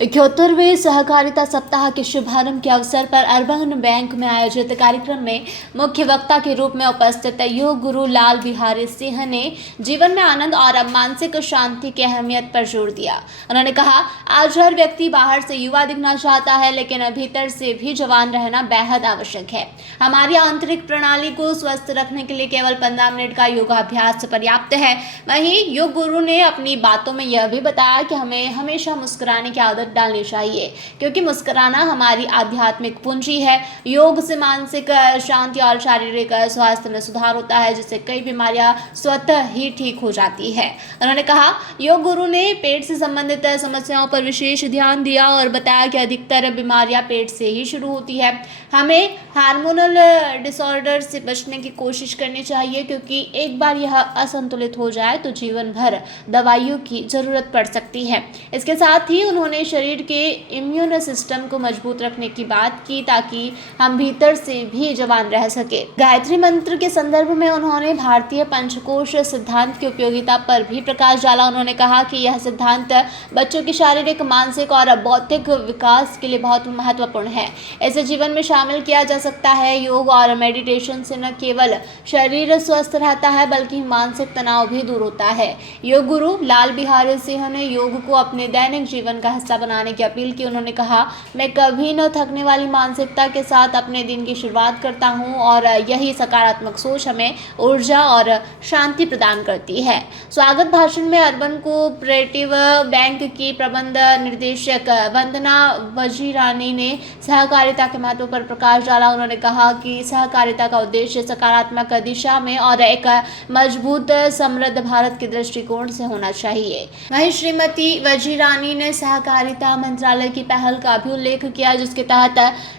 71वें सहकारिता सप्ताह के शुभारंभ के अवसर पर अर्बन बैंक में आयोजित कार्यक्रम में मुख्य वक्ता के रूप में उपस्थित योग गुरु लाल बिहारी सिंह ने जीवन में आनंद और मानसिक शांति की अहमियत पर जोर दिया। उन्होंने कहा, आज हर व्यक्ति बाहर से युवा दिखना चाहता है, लेकिन भीतर से भी जवान रहना बेहद आवश्यक है। हमारी आंतरिक प्रणाली को स्वस्थ रखने के लिए केवल 15 मिनट का योगाभ्यास पर्याप्त है। वहीं योग गुरु ने अपनी बातों में यह भी बताया कि हमें हमेशा मुस्कुराने की आदत डालनी चाहिए, क्योंकि मुस्कुराना हमारी आध्यात्मिक पूंजी है। योग से मानसिक शांति और शारीरिक स्वास्थ्य में सुधार होता है, जिससे कई बीमारियां स्वतः ही ठीक हो जाती है। उन्होंने कहा, योग गुरु ने पेट से संबंधित समस्याओं पर विशेष ध्यान दिया और बताया कि अधिकतर बीमारियां पेट से ही शुरू होती है। हमें हार्मोनल डिसऑर्डर से बचने की कोशिश करनी चाहिए, क्योंकि एक बार यह असंतुलित हो जाए तो जीवन भर दवाइयों की जरूरत पड़ सकती है। इसके साथ ही उन्होंने शरीर के इम्यून सिस्टम को मजबूत रखने की बात की, ताकि हम भीतर से भी जवान रह सके। गायत्री मंत्र के संदर्भ में उन्होंने भारतीय पंचकोश सिद्धांत की उपयोगिता पर भी प्रकाश डाला। उन्होंने कहा कि यह सिद्धांत बच्चों के शारीरिक, मानसिक और बौद्धिक विकास के लिए बहुत महत्वपूर्ण है। इसे जीवन में शामिल किया जा सकता है। योग और मेडिटेशन से न केवल शरीर स्वस्थ रहता है, बल्कि मानसिक तनाव भी दूर होता है। योग गुरु लाल बिहारी सिंह ने योग को अपने दैनिक जीवन का हिस्सा बनाने की अपील की। उन्होंने कहा, मैं कभी न थकने वाली मानसिकता के साथ अपने दिन की शुरुआत करता हूं और यही सकारात्मक सोच हमें ऊर्जा और शांति प्रदान करती है। स्वागत भाषण में अर्बन कोऑपरेटिव बैंक की प्रबंध निर्देशक वंदना वजीरानी ने सहकारिता के महत्व पर प्रकाश डाला। उन्होंने कहा कि सहकारिता का उद्देश्य सकारात्मक दिशा में और एक मजबूत समृद्ध भारत के दृष्टिकोण से होना चाहिए। वहीं श्रीमती वजीरानी ने सहकारिता मंत्रालय की पहल का भी उल्लेख किया, जिसके तहत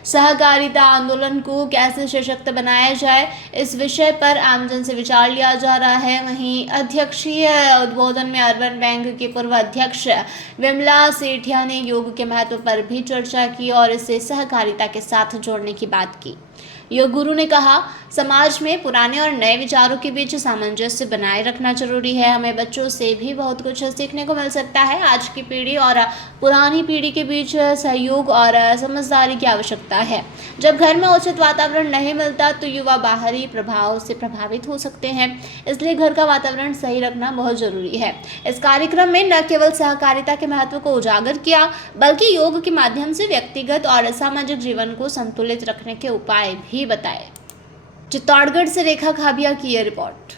सहकारिता आंदोलन को कैसे सशक्त बनाया जाए, इस विषय पर आमजन से विचार लिया जा रहा है। वहीं अध्यक्षीय उद्बोधन में अर्बन बैंक के पूर्व अध्यक्ष विमला सेठिया ने योग के महत्व पर भी चर्चा की और इसे सहकारिता के साथ जोड़ने की बात की। योग गुरु ने कहा, समाज में पुराने और नए विचारों के बीच सामंजस्य बनाए रखना जरूरी है। हमें बच्चों से भी बहुत कुछ सीखने को मिल सकता है। आज की पीढ़ी और पुरानी पीढ़ी के बीच सहयोग और समझदारी की आवश्यकता है। जब घर में उचित वातावरण नहीं मिलता तो युवा बाहरी प्रभाव से प्रभावित हो सकते हैं, इसलिए घर का वातावरण सही रखना बहुत जरूरी है। इस कार्यक्रम में न केवल सहकारिता के महत्व को उजागर किया, बल्कि योग के माध्यम से व्यक्तिगत और सामाजिक जीवन को संतुलित रखने के उपाय भी बताए। चित्तौड़गढ़ से रेखा खाबिया की यह रिपोर्ट।